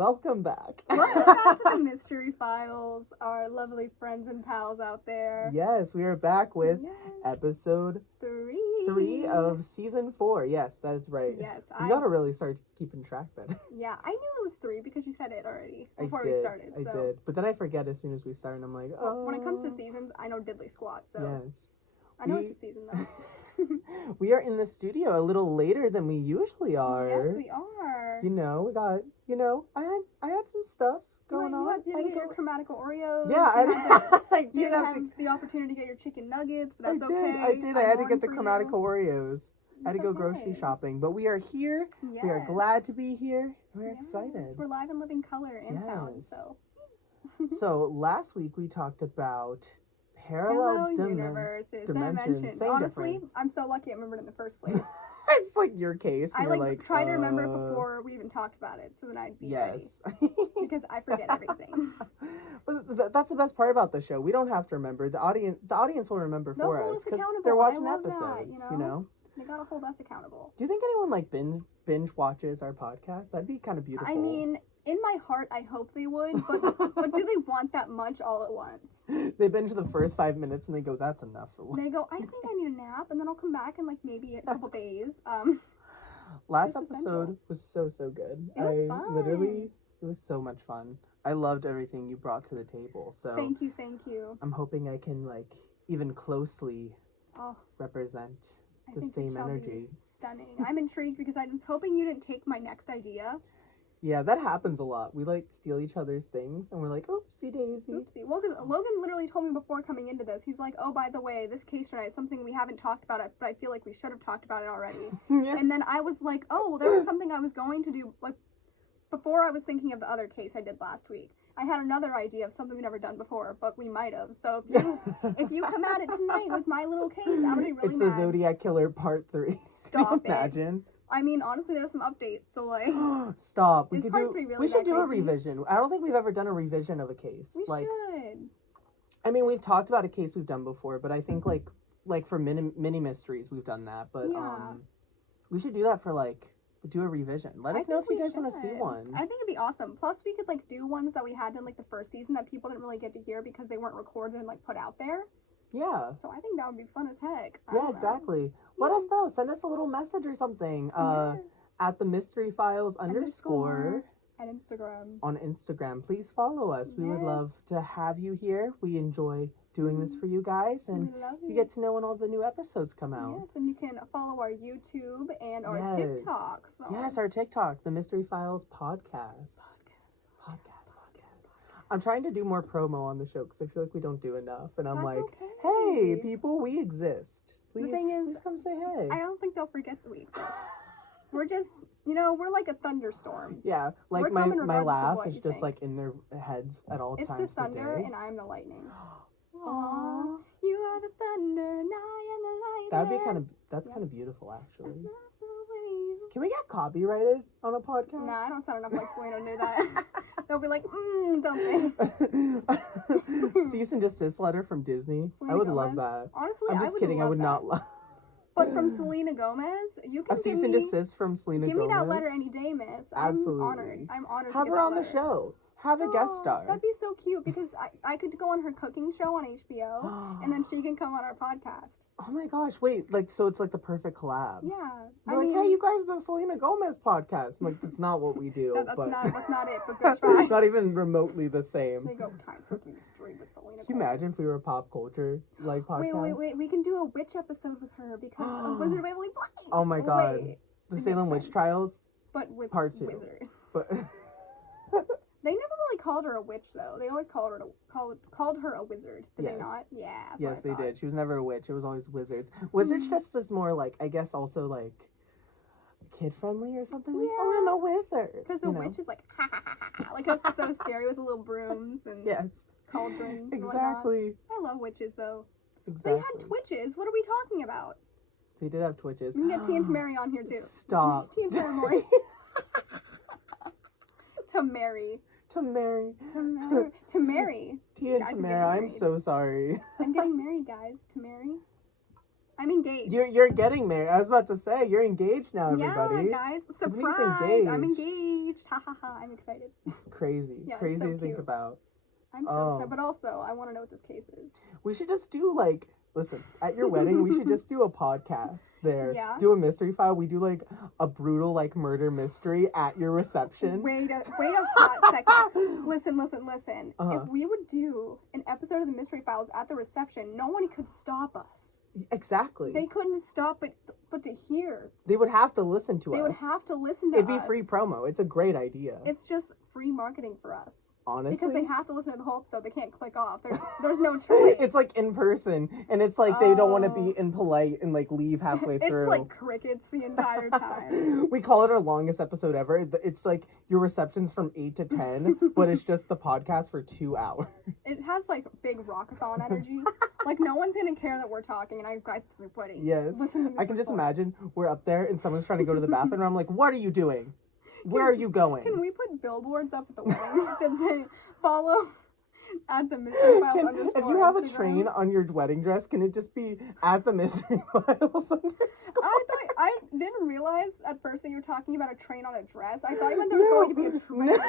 welcome back. Welcome back to the Mystery Files, our lovely friends and pals out there. Yes, we are back with episode 3 of season 4. Yes, that is right. Yes, you gotta really start keeping track then. Yeah, I knew it was 3 because you said it already before we started. I did, but then I forget as soon as we start, and I'm like, oh. Well, when it comes to seasons, I know diddly squat, so yes. I know it's a season though. We are in the studio a little later than we usually are. Yes, we are. We got, I had some stuff going on. You did your chromatical Oreos. Yeah, I didn't have the opportunity to get your chicken nuggets, but that's okay. I did. I had to get the chromatical Oreos. I had to go grocery shopping, but we are here. Yes. We are glad to be here. We're excited. We're live in living color and sound, so. So last week we talked about parallel universes, dimensions. Honestly, difference. I'm so lucky I remembered it in the first place. It's like your case. I tried to remember it before we even talked about it, so then I'd be ready. Because I forget everything. But that's the best part about the show. We don't have to remember. The audience will remember for us because they're watching episodes. That, you know? They gotta hold us accountable. Do you think anyone binge watches our podcast? That'd be kind of beautiful. I mean, in my heart, I hope they would, but do they want that much all at once? They binge the first 5 minutes and they go, "That's enough for one." They go, "I think I need a nap," and then I'll come back in maybe a couple days. Last episode was so good. It was fun. It was so much fun. I loved everything you brought to the table. So thank you. I'm hoping I can even closely represent the same energy. Stunning. I'm intrigued because I was hoping you didn't take my next idea. Yeah, that happens a lot. We steal each other's things, and we're like, oopsie daisy. Oopsie. Well, because Logan literally told me before coming into this, he's like, oh, by the way, this case tonight is something we haven't talked about, but I feel like we should have talked about it already. Yeah. And then I was like, oh, well, there was something I was going to do, before I was thinking of the other case I did last week. I had another idea of something we've never done before, but we might have. So if you come at it tonight with my little case, I would be really mad. It's the Zodiac Killer Part 3. Stop Imagine. I mean, honestly, there's some updates, so Stop. We should do a revision. I don't think we've ever done a revision of a case. We should. I mean, we've talked about a case we've done before, but I think like for mini mysteries we've done that. But we should do that for do a revision. Let us know if you guys want to see one. I think it'd be awesome. Plus, we could do ones that we had in the first season that people didn't really get to hear because they weren't recorded and put out there. Yeah. So I think that would be fun as heck. Yeah, exactly. Let us know. Send us a little message or something. At the Mystery Files _ at Instagram. On Instagram. Please follow us. We would love to have you here. We enjoy doing this for you guys, and you get to know when all the new episodes come out. Yes, and you can follow our YouTube and our TikTok. So. Yes, our TikTok, the Mystery Files podcast. I'm trying to do more promo on the show because I feel like we don't do enough, and I'm hey, people, we exist. Please come say hey. I don't think they'll forget that we exist. We're just, we're like a thunderstorm. Yeah, my laugh is just in their heads at all times. It's the thunder and I'm the lightning. Aww, you are the thunder and I am the lightning. That's kind of beautiful, actually. Can we get copyrighted on a podcast? Nah, I don't sound enough like Selena to do that. They'll be like, don't they? Cease and desist letter from Disney. Selena I would Gomez. love that. Honestly, I'm just kidding. I would not love. But from Selena Gomez, you can cease and desist from Selena Gomez. Give me that letter any day, miss. Absolutely. I'm honored. Have to her get on that the show. Have a guest star. That'd be so cute because I could go on her cooking show on HBO and then she can come on our podcast. Oh my gosh, wait, so it's the perfect collab. Yeah. We're hey, you guys are the Selena Gomez podcast. I'm that's not what we do. That's not it, but good try. Not even remotely the same. They go time cooking stream with Selena Gomez. Can you imagine if we were a pop culture podcast? Wait, we can do a witch episode with her because of Wizard of Waverly Place. Oh my god. The Salem Witch Trials? But with Part 2. wizards. But they never really called her a witch, though. They always called her a wizard. Did they not? Yeah. Yes, they did. She was never a witch. It was always wizards. Wizards just is more I guess also kid friendly or something. Yeah. Oh, I'm a wizard. Because the witch is ha ha ha ha. That's so scary with the little brooms and cauldrons. Exactly. I love witches, though. Exactly. They had Twitches. What are we talking about? They did have Twitches. We can get T and Tamari on here, too. Stop. T and Tamari. Tamari. Tamari. Tia and Tamara, I'm so sorry. I'm getting married, guys. Tamari. I'm engaged. You're getting there. I was about to say, you're engaged now, everybody. Yeah, guys. Tiffany's Surprise! engaged. I'm engaged. Ha ha ha! I'm excited. It's crazy. Yeah, it's crazy so to think cute. about. I'm so excited. But also, I want to know what this case is. We should just do like, listen, at your wedding, we should just do a podcast there. Yeah. Do a mystery file. We do like a brutal like murder mystery at your reception. Wait a hot second. Listen. Uh-huh. If we would do an episode of the Mystery Files at the reception, no one could stop us. Exactly. They couldn't stop but to hear. They would have to listen to us. They would have to listen to It'd us. be free promo. It's a great idea. It's just free marketing for us. Honestly. Because they have to listen to the whole episode. They can't click off. There's no choice. It's like in person, and it's like they don't want to be impolite and like leave halfway through. It's like crickets the entire time. We call it our longest episode ever. It's like your reception's from 8 to 10, but it's just the podcast for 2 hours. It has like big rockathon energy. Like no one's gonna care that we're talking and I guys are putting. Yes. Listen to this I can just report. imagine we're up there and someone's trying to go to the bathroom, and I'm like, what are you doing? Where are you going? Can we put billboards up at the wedding that say follow at the Mystery Files _ If you have a Instagram? train on your wedding dress, can it just be at the Mystery Files _ I didn't realize at first that you were talking about a train on a dress. I thought you meant there was going to be a train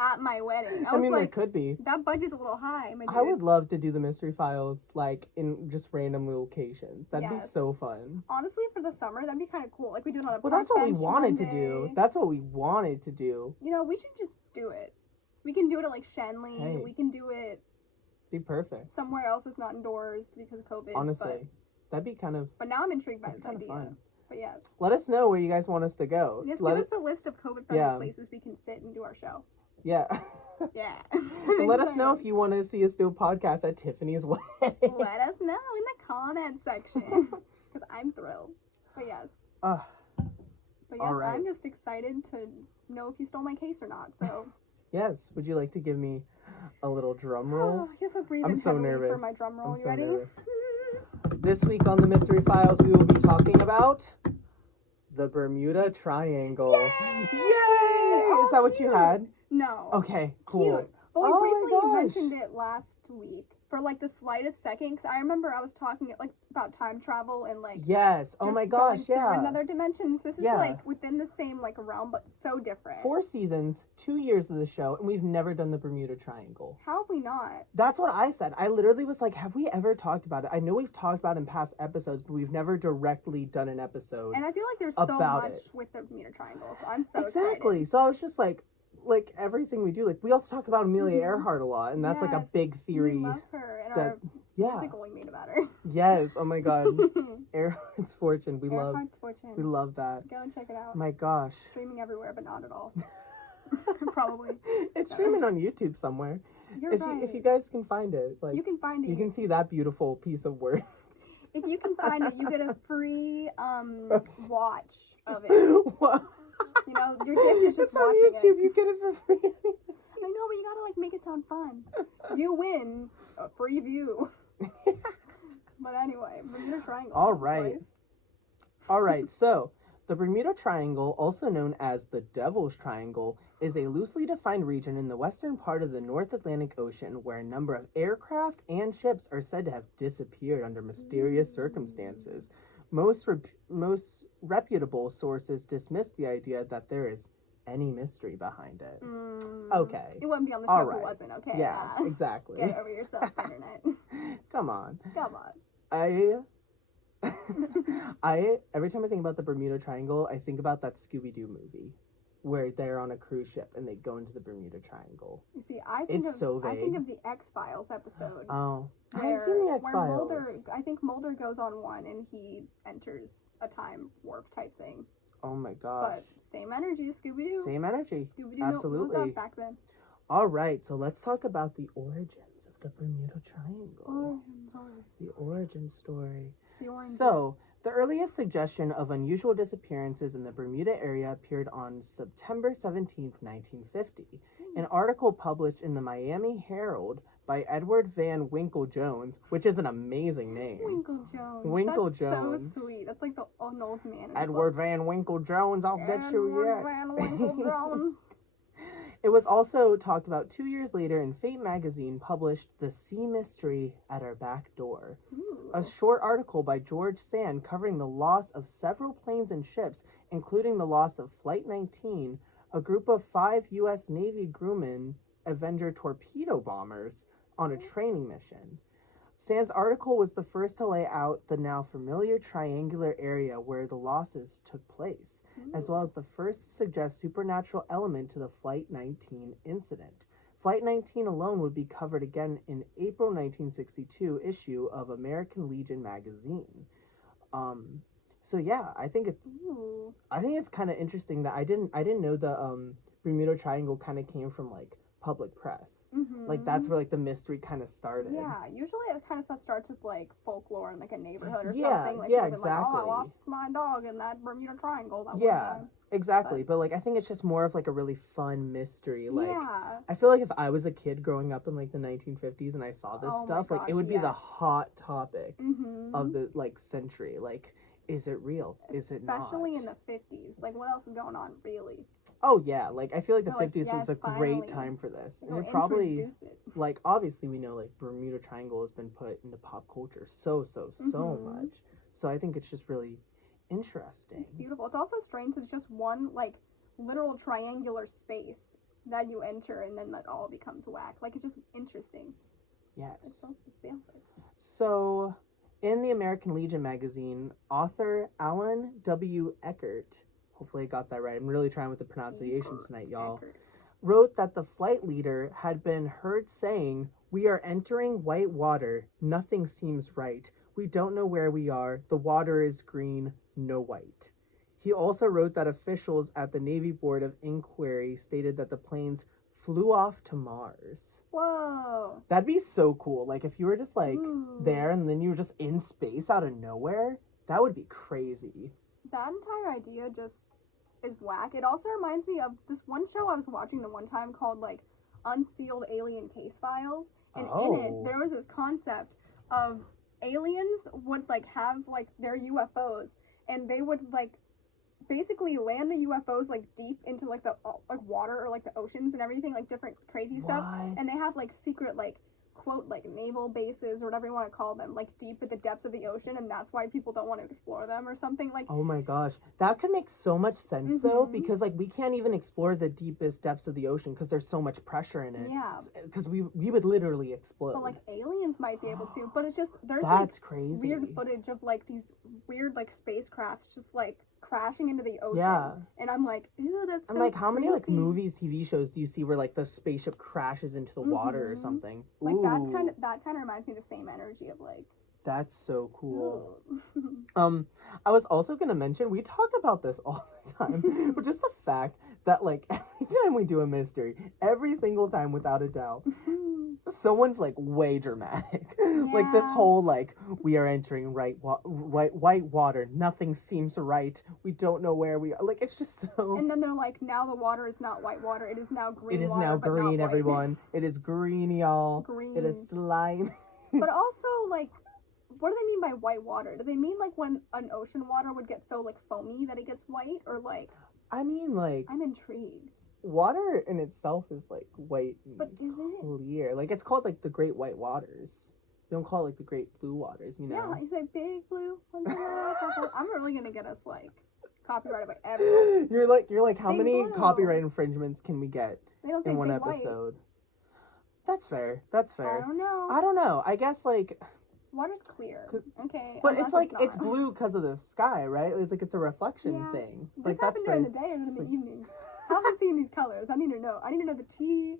at my wedding. I was there like, could be. that budget's a little high, my dude. I would love to do the Mystery Files like in just random locations. That'd be Yes. so fun. Honestly, for the summer, that'd be kind of cool. Like we did on a Well, that's what we bench wanted one to do. day. That's what we wanted to do. You know, we should just do it. We can do it at like Shenley. Hey. We can do it Be perfect. somewhere else that's not indoors because of COVID. Honestly, that'd be kind of. But now I'm intrigued by That'd this be kinda idea. fun. But yes. Let us know where you guys want us to go. Yes, Let give us, us a list of COVID-friendly Yeah. places we can sit and do our show. yeah. Yeah. Let us know if you want to see us do a podcast at Tiffany's wedding. Let us know in the comment section. Because I'm thrilled. But yes. Uh, But yes, all right. I'm just excited to know if you stole my case or not. So. yes. Would you like to give me a little drum roll? I guess I'll breathe I'm in so heavily nervous. for my drum roll. I'm You so ready? nervous. This week on the Mystery Files, we will be talking about the Bermuda Triangle. Yay! Is that what you had? No. Okay, cool. Cute. Well, we Oh my briefly gosh. mentioned it last week for like the slightest second. Because I remember I was talking like about time travel and like Yes. Oh just my going gosh, through yeah. another dimensions. This is Yeah. like within the same like realm, but so different. 4 seasons, 2 years of the show, and we've never done the Bermuda Triangle. How have we not? That's what I said. I literally was like, have we ever talked about it? I know we've talked about it in past episodes, but we've never directly done an episode. And I feel like there's so about much it. with the Bermuda Triangle. So I'm so Exactly. excited. So I was just like everything we do, like we also talk about Amelia Earhart a lot, and that's like a Yes, big theory. We love her and that- our Yeah. musical we made about her. Yes. Oh my God. Earhart's Fortune. We Earhart's Fortune. love that. Go and check it out. My gosh. Streaming everywhere, but not at all. Probably. It's streaming on YouTube somewhere. You're If right. you guys can find it, like You can find it. you can see that beautiful piece of work. If you can find it, you get a free watch of it. What? You know, your gift is just It's on watching YouTube. it. You get it for free. I know, but you gotta like make it sound fun. You win a free view. But anyway, Bermuda Triangle. All right. Slice. All right, so the Bermuda Triangle, also known as the Devil's Triangle, is a loosely defined region in the western part of the North Atlantic Ocean where a number of aircraft and ships are said to have disappeared under mysterious circumstances. Most reputable sources dismiss the idea that there is any mystery behind it. Okay. It wouldn't be on the show All if right. it wasn't, okay? Yeah, exactly. Get over yourself, internet. Come on. Come on. I every time I think about the Bermuda Triangle, I think about that Scooby-Doo movie where they're on a cruise ship and they go into the Bermuda Triangle. You see, I think It's of so I think vague. of the X-Files episode. Oh, I haven't seen the where X-Files. I think Mulder goes on one and he enters a time warp type thing. Oh my gosh. But same energy as Scooby-Doo. Same energy. Scooby-Doo Absolutely. was up back then. All right, so let's talk about the origins of the Bermuda Triangle. The origin story. The orange. So, the earliest suggestion of unusual disappearances in the Bermuda area appeared on September 17th, 1950. An article published in the Miami Herald by Edward Van Winkle Jones, which is an amazing name. Winkle Jones. Winkle That's Jones. so sweet. That's like an old man. in a Edward book. Van Winkle Jones, I'll get you Edward yet. Van Winkle Jones. It was also talked about 2 years later in Fate magazine published The Sea Mystery at Our Back Door, a Ooh. short article by George Sand covering the loss of several planes and ships, including the loss of Flight 19, a group of 5 U.S. Navy Grumman Avenger torpedo bombers on a training mission. Sand's article was the first to lay out the now familiar triangular area where the losses took place, as well as the first to suggest supernatural element to the Flight 19 incident. Flight 19 alone would be covered again in April 1962 issue of American Legion magazine. So yeah, I think it's kind of interesting that I didn't know the Bermuda Triangle kind of came from like public press. Mm-hmm. Like that's where like the mystery kind of started. Yeah, usually that kind of stuff starts with like folklore in like a neighborhood or Yeah, something. Like, yeah, people be like, oh, I exactly. lost my dog in that Bermuda Triangle. That Yeah, one time. exactly. But like I think it's just more of like a really fun mystery. Like Yeah. I feel like if I was a kid growing up in like the 1950s and I saw this Oh my stuff, like it gosh, would be the yes. hot topic Mm-hmm. of the like century. Like, is it real? Is it not? Especially in the 50s. Like, what else is going on, really? Oh yeah, like I feel like the They're like, 50s was yes, a great finally. time for this. You And know, it probably introduce it. like obviously we know like Bermuda Triangle has been put into pop culture so Mhm. much. So I think it's just really interesting. It's beautiful. It's also strange that it's just one, like, literal triangular space that you enter and then that all becomes whack. Like, it's just interesting. Yes. It's so specific. So in the American Legion magazine, author Alan W. Eckert, hopefully I got that right. I'm really trying with the pronunciation tonight, y'all. Wrote that the flight leader had been heard saying, "We are entering white water. Nothing seems right. We don't know where we are. The water is green, no white." He also wrote that officials at the Navy Board of Inquiry stated that the planes flew off to Mars. Whoa. That'd be so cool. Like if you were just like Ooh. there and then you were just in space out of nowhere, that would be crazy. That entire idea just is whack. It also reminds me of this one show I was watching the one time called like Unsealed Alien Case Files, and in it there was this concept of aliens would like have like their UFOs, and they would like basically land the UFOs like deep into like the like water or like the oceans and everything, like different crazy stuff, and they have like secret like quote like naval bases or whatever you want to call them, like deep at the depths of the ocean, and that's why people don't want to explore them or something. Like, oh my gosh, that could make so much sense though, because like we can't even explore the deepest depths of the ocean because there's so much pressure in it. Yeah, because we would literally explode. but like aliens might be able to, but it's just there's that's like crazy weird footage of like these weird like spacecrafts just like crashing into the ocean. Yeah, and I'm like, ew, that's so I'm like, how many like creepy. movies, TV shows do you see where like the spaceship crashes into the water or something? Like Ooh, that kind of reminds me of the same energy of like, that's so cool. ew. I was also gonna mention, we talk about this all the time, but just the fact that like every time we do a mystery, every single time without a doubt, someone's like way dramatic. Like this whole like, we are entering white water, nothing seems right, we don't know where we are. Like it's just so. And then they're like, now the water is not white water, it is now green. It is water, now but green, not white. everyone. It is green, y'all. Green. It is slime. But also like, what do they mean by white water? Do they mean like when an ocean water would get so like foamy that it gets white, or like? I mean, like, I'm intrigued. water in itself is like white and But is it? clear. Like it's called like the Great White Waters. You don't call it like the Great Blue Waters, you know? Yeah, you say big blue. I'm really gonna get us like copyrighted by everyone. You're like, how Big many blue. copyright infringements can we get They don't say in one big white. episode? That's fair. That's fair. I don't know. I guess like, Water's clear. Okay. but unless it's like not. it's blue because of the sky, right? It's like it's a reflection Yeah. thing. This Like happened during the day or in the evening? How have I seen these colors? I need to know. I need to know the tea.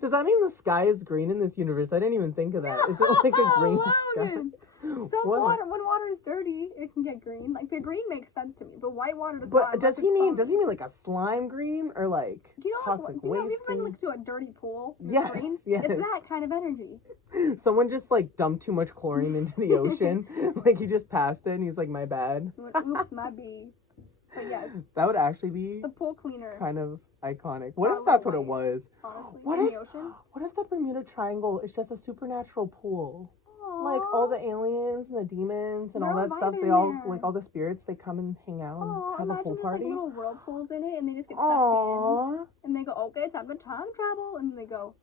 Does that mean the sky is green in this universe? I didn't even think of that. Is it like a green Logan. sky? So What? when water is dirty, it can get green. Like the green makes sense to me, but white water does not. But unless does he it's mean foamy. like a slime green or like Do you know toxic do you know, have you waste ever been green? like to a dirty pool? that's Yes, green? yes. It's that kind of energy. Someone just like dumped too much chlorine into the ocean. Like he just passed it and he's like, my bad. You're like, oops, my bee. But yes, That would actually be the pool cleaner. kind of iconic. What if Probably that's what it white. was? Honestly, What in if the ocean. what if the Bermuda Triangle is just a supernatural pool? like all the aliens and the demons and all We're that stuff. invited They all there. like all the spirits. They come and hang out Oh, and have a imagine pool there's party. like little whirlpools in it, and they just get sucked Aww, in, and they go, okay, time to time travel, and they go.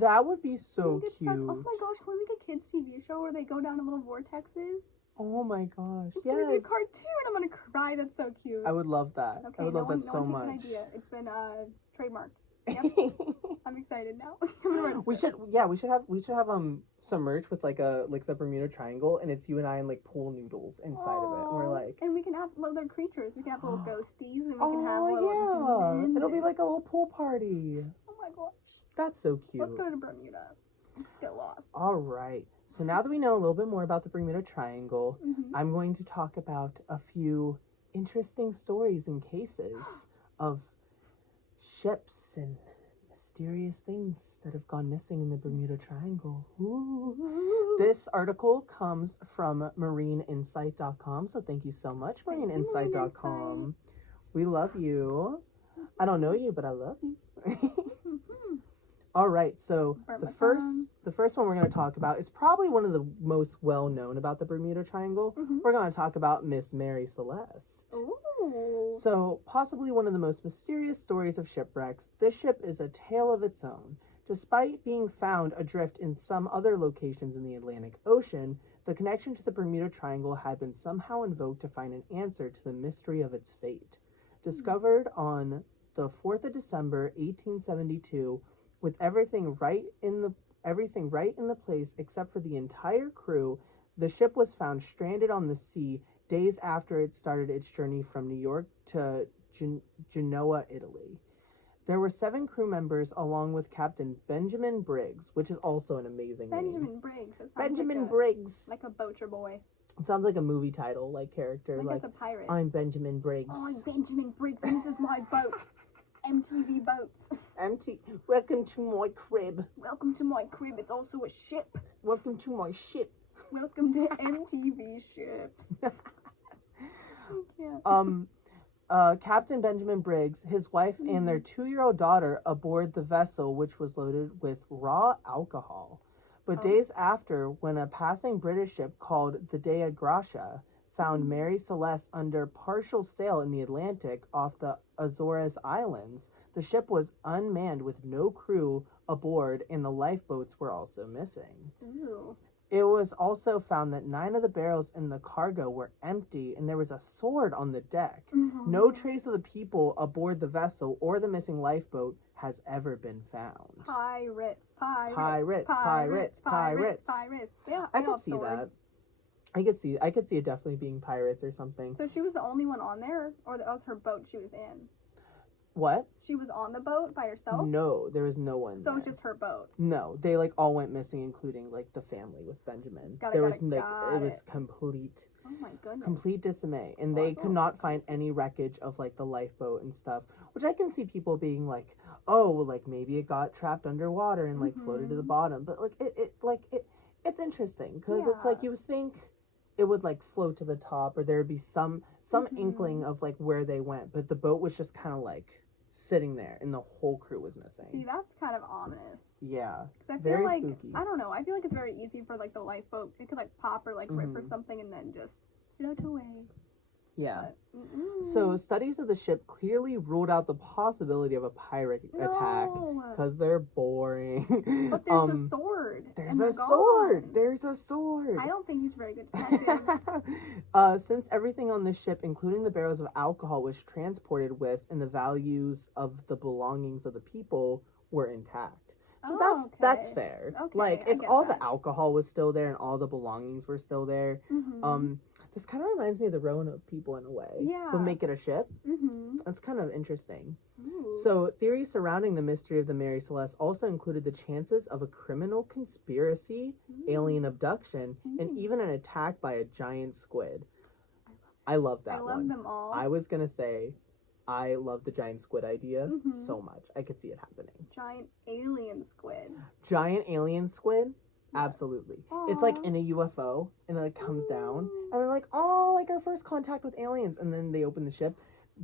that would be so They get cute. sucked. Oh my gosh, can we make a kids TV show where they go down in little vortexes? Oh my gosh, It's yes. gonna be a cartoon. I'm gonna cry. That's so cute. I would love that. Okay, I would love that so no one much. take an idea. It's been trademarked. Yep. I'm excited now. I'm gonna write a we script. should have some merch with like the Bermuda Triangle, and it's you and I and like pool noodles inside of it. And we're like, and we can have little creatures. We can have little ghosties, and we oh can have little demons. it'll be like a little pool party. Oh my gosh. That's so cute. Let's go to Bermuda. Get lost. All right. So now that we know a little bit more about the Bermuda Triangle, Mm-hmm. I'm going to talk about a few interesting stories and cases of ships and mysterious things that have gone missing in the Bermuda Triangle. Ooh. This article comes from marineinsight.com, so thank you so much, marineinsight.com. We love you. I don't know you, but I love you. All right, so the first one we're going to talk about is probably one of the most well known about the Bermuda Triangle. Mhm. We're going to talk about Miss Mary Celeste. Ooh. So, possibly one of the most mysterious stories of shipwrecks, this ship is a tale of its own. Despite being found adrift in some other locations in the Atlantic Ocean, the connection to the Bermuda Triangle had been somehow invoked to find an answer to the mystery of its fate. Discovered on the 4th of December, 1872, with everything right in the place except for the entire crew, the ship was found stranded on the sea days after it started its journey from New York to Genoa, Italy. There were 7 crew members along with Captain Benjamin Briggs, which is also an amazing name. Benjamin Briggs. That sounds Benjamin like Briggs. like a boater boy. It sounds like a movie title, like character. Like Like, it's a pirate. I'm Benjamin Briggs. Oh, I'm Benjamin Briggs, and this is my boat. MTV Boats. Welcome to my crib. Welcome to my crib. It's also a ship. Welcome to my ship. Welcome to MTV Ships. Captain Benjamin Briggs, his wife, and their 2-year-old daughter aboard the vessel, which was loaded with raw alcohol. But days after, when a passing British ship called the Dea Gracia found Mary Celeste under partial sail in the Atlantic off the Azores Islands, the ship was unmanned with no crew aboard, and the lifeboats were also missing. Ooh. It was also found that 9 of the barrels in the cargo were empty, and there was a sword on the deck. Mm-hmm. No trace of the people aboard the vessel or the missing lifeboat has ever been found. Pirates. Yeah, I could see that. I could see it definitely being pirates or something. So she was the only one on there, or that was her boat she was in? What? She was on the boat by herself? No, there was no one. So it was there. just her boat. No, they like all went missing, including like the family with Benjamin. It was complete dismay, and they could not find any wreckage of like the lifeboat and stuff. Which I can see people being like, oh, well, like maybe it got trapped underwater and like floated to the bottom. But like it's interesting because it's like you would think it would like float to the top, or there'd be some inkling of like where they went, but the boat was just kind of like sitting there and the whole crew was missing. See, that's kind of ominous. Yeah. Because I very feel like, spooky. I don't know, I feel like it's very easy for like the lifeboat, it could like pop or like rip or something and then just float away. Yeah. But, So studies of the ship clearly ruled out the possibility of a pirate attack because they're boring. But there's a sword. There's a sword. Gone. There's a sword. I don't think he's very good detective. Since everything on the ship, including the barrels of alcohol, was transported with, and the values of the belongings of the people were intact. So that's fair. Okay, like I if get all that. the alcohol was still there and all the belongings were still there, this kind of reminds me of the Roanoke people in a way. Yeah. But make it a ship. Mm-hmm. That's kind of interesting. Ooh. So, theories surrounding the mystery of the Mary Celeste also included the chances of a criminal conspiracy, alien abduction, and even an attack by a giant squid. I love that one. I love them all. I was going to say, I love the giant squid idea so much. I could see it happening. Giant alien squid. Giant alien squid? Yes. Absolutely. It's like in a UFO, and it like comes down, and they're like, oh, like our first contact with aliens, and then they open the ship.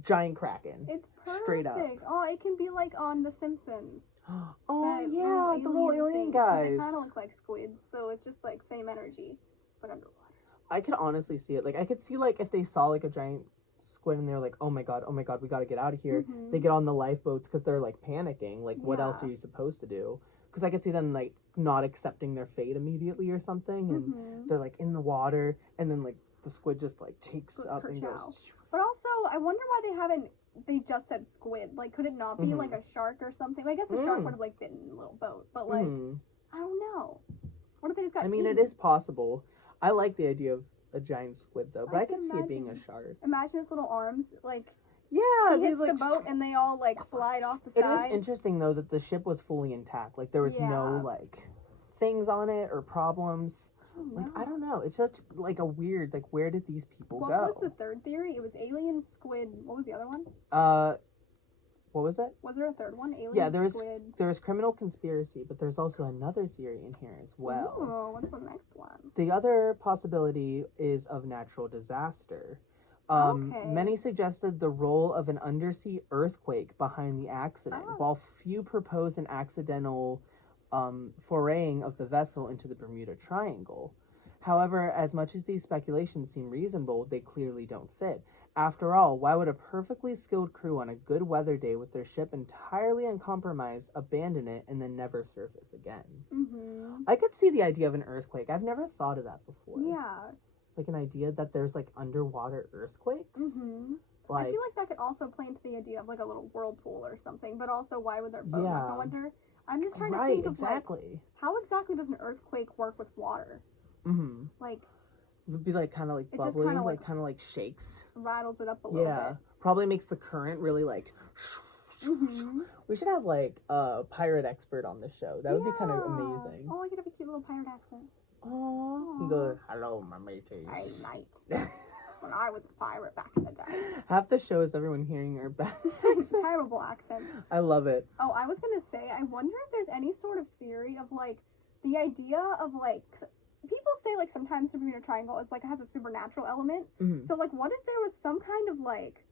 giant kraken. It's perfect. Straight up. Oh, it can be like on The Simpsons. Oh yeah, the little alien guys. They kind of look like squids, so it's just like same energy, but underwater. I could honestly see it. Like I could see like if they saw like a giant squid and they're like, oh my god, we gotta get out of here. They get on the lifeboats because they're like panicking. Like what else are you supposed to do? Because I could see them like not accepting their fate immediately or something, and they're like in the water, and then like the squid just like takes up and goes. But also, I wonder why they just said squid. Like, could it not be like a shark or something? I guess the shark would have like bitten in a little boat, but like, I don't know. What if they just got eaten? It is possible. I like the idea of a giant squid though, but I could see it being a shark. Imagine its little arms, like. Yeah, he hits the boat and they all like slide off the side. It is interesting though that the ship was fully intact. Like there was no like things on it or problems. Like I don't know. It's just like a weird like where did these people go? What was the third theory? It was alien, squid. What was the other one? What was it? Was there a third one? Alien, squid. There was criminal conspiracy, but there's also another theory in here as well. Oh, what's the next one? The other possibility is of natural disaster. Many suggested the role of an undersea earthquake behind the accident, while few proposed an accidental foraying of the vessel into the Bermuda Triangle. However, as much as these speculations seem reasonable, they clearly don't fit. After all, why would a perfectly skilled crew on a good weather day with their ship entirely uncompromised abandon it and then never surface again? I could see the idea of an earthquake. I've never thought of that before. Yeah. Like an idea that there's like underwater earthquakes. Like, I feel like that could also play into the idea of like a little whirlpool or something. But also, why would their boat not go under? I'm just trying to think of like how exactly does an earthquake work with water? Like it would be like kind of like bubbly, like kind of like shakes, rattles it up a little bit. Yeah, probably makes the current really like. We should have like a pirate expert on the show. That would be kind of amazing. Oh, I could have a cute little pirate accent. Oh, he goes, hello, my mateys. Hey, mate. When I was a pirate back in the day. Half the show is everyone hearing her back. Terrible accent. I love it. Oh, I was gonna say, I wonder if there's any sort of theory of like the idea of like people say like sometimes the Bermuda Triangle is like has a supernatural element. So like, what if there was some kind of like,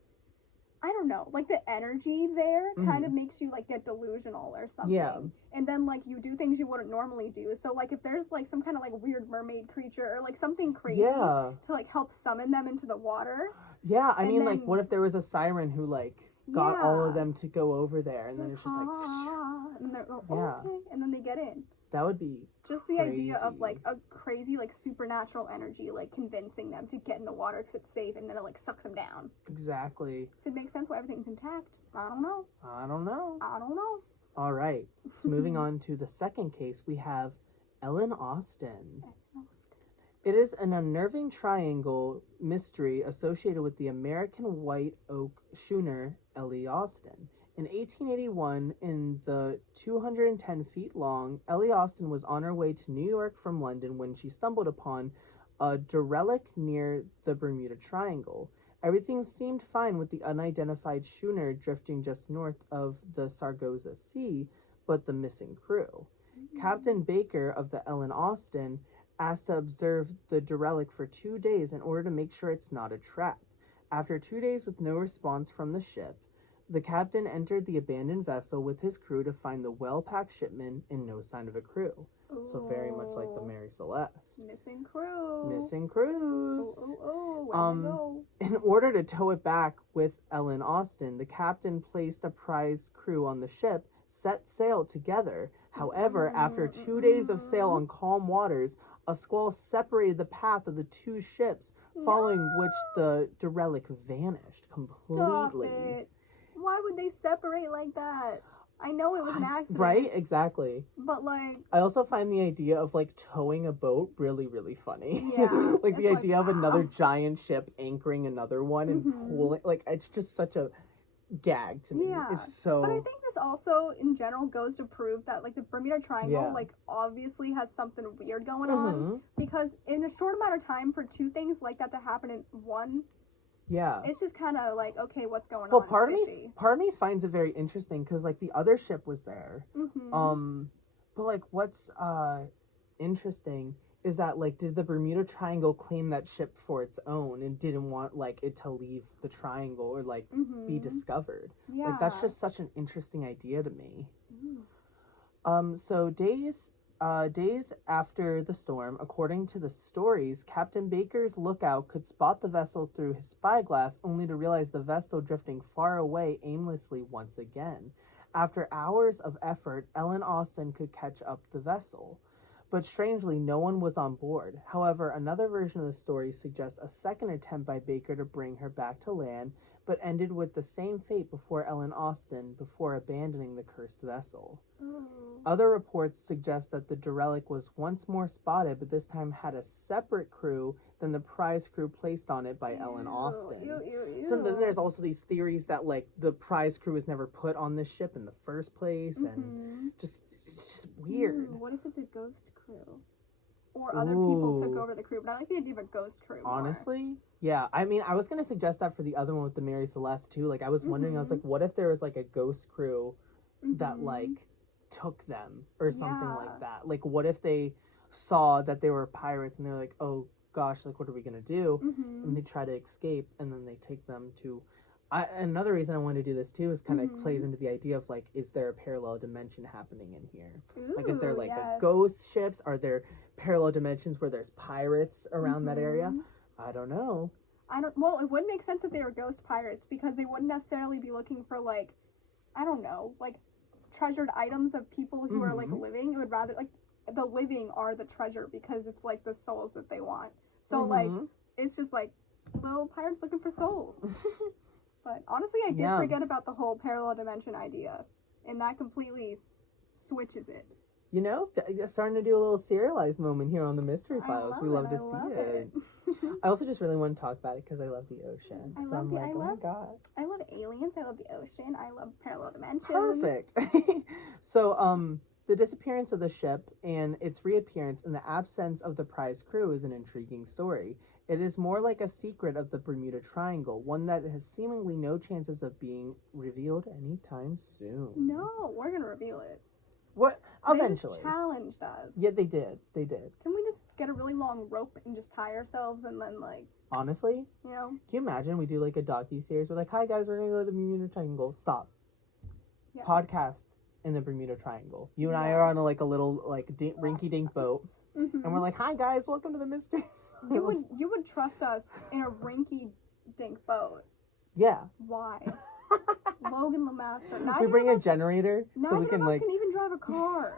I don't know, like the energy there kind of makes you like get delusional or something. Yeah. And then like you do things you wouldn't normally do. So like if there's like some kind of like weird mermaid creature or like something crazy to like help summon them into the water. Yeah, I mean like what if there was a siren who like got all of them to go over there and then it's just like and they're okay, and then they get in. That would be just the idea of like a crazy like supernatural energy like convincing them to get in the water because it's safe, and then it like sucks them down. Exactly. Does it make sense why everything's intact? I don't know. All right. So moving on to the second case, we have Ellen Austin. It is an unnerving triangle mystery associated with the American white oak schooner Ellie Austin. In 1881, in the 210 feet long, Ellie Austin was on her way to New York from London when she stumbled upon a derelict near the Bermuda Triangle. Everything seemed fine with the unidentified schooner drifting just north of the Sargasso Sea, but the missing crew. Captain Baker of the Ellen Austin asked to observe the derelict for 2 days in order to make sure it's not a trap. After 2 days with no response from the ship, the captain entered the abandoned vessel with his crew to find the well-packed shipment and no sign of a crew. Ooh. So very much like the Mary Celeste. Missing crew. Missing crews. Where'd they go? In order to tow it back with Ellen Austin, the captain placed a prize crew on the ship, set sail together. However, after 2 days of sail on calm waters, a squall separated the path of the two ships, following which the derelict vanished completely. Stop it. Why would they separate like that? I know it was an accident. Right? Exactly. But like... I also find the idea of like towing a boat really, really funny. Yeah. Like the idea of another giant ship anchoring another one and pulling... Like, it's just such a gag to me. Yeah. It's so... But I think this also, in general, goes to prove that like the Bermuda Triangle, like, obviously has something weird going on. Because in a short amount of time, for two things like that to happen in one... Yeah. It's just kind of like, okay, what's going on? Well, part of me finds it very interesting because like the other ship was there. But like what's interesting is that, like, did the Bermuda Triangle claim that ship for its own and didn't want, like, it to leave the triangle or, like, be discovered? Yeah. Like, that's just such an interesting idea to me. Mm. So days after the storm, according to the stories, Captain Baker's lookout could spot the vessel through his spyglass, only to realize the vessel drifting far away aimlessly once again. After hours of effort, Ellen Austen could catch up the vessel. But strangely, no one was on board. However, another version of the story suggests a second attempt by Baker to bring her back to land, but ended with the same fate before Ellen Austen before abandoning the cursed vessel. Oh. Other reports suggest that the derelict was once more spotted, but this time had a separate crew than the prize crew placed on it by Ellen Austen. So then there's also these theories that, like, the prize crew was never put on this ship in the first place, and it's just weird. What if it's a ghost crew? Or other people took over the crew, but I like the idea of a ghost crew more. Honestly, yeah. I mean, I was gonna suggest that for the other one with the Mary Celeste too. Like, I was wondering, I was like, what if there was like a ghost crew that like took them or something like that? Like, what if they saw that they were pirates and they're like, oh gosh, like, what are we gonna do? And they try to escape, and then they take them to. Another reason I wanted to do this too is kind of plays into the idea of, like, is there a parallel dimension happening in here? Like, is there like a ghost ships? Are there parallel dimensions where there's pirates around that area? I don't know. Well, it would make sense if they were ghost pirates, because they wouldn't necessarily be looking for, like, I don't know, like treasured items of people who are like living. It would rather, like, the living are the treasure, because it's like the souls that they want. So like, it's just like little pirates looking for souls. But honestly, I did forget about the whole parallel dimension idea, and that completely switches it. You know, starting to do a little serialized moment here on the Mystery Files. We love to see it. I also just really want to talk about it because I love the ocean. I love aliens. I love the ocean. I love parallel dimensions. Perfect. So, the disappearance of the ship and its reappearance in the absence of the prize crew is an intriguing story. It is more like a secret of the Bermuda Triangle, one that has seemingly no chances of being revealed anytime soon. No, we're gonna reveal it. What? Eventually. They just challenged us. Yeah, they did. They did. Can we just get a really long rope and just tie ourselves and then, like... Honestly? You know? Can you imagine we do, like, a docu-series? We're like, hi, guys, we're gonna go to the Bermuda Triangle. Stop. Yes. Podcast in the Bermuda Triangle. You and I are on, a little, like, rinky-dink boat. And we're like, hi, guys, welcome to the mystery. You would trust us in a rinky-dink boat. Yeah. Why? Logan, LaMaster. We bring a generator so we can even drive a car.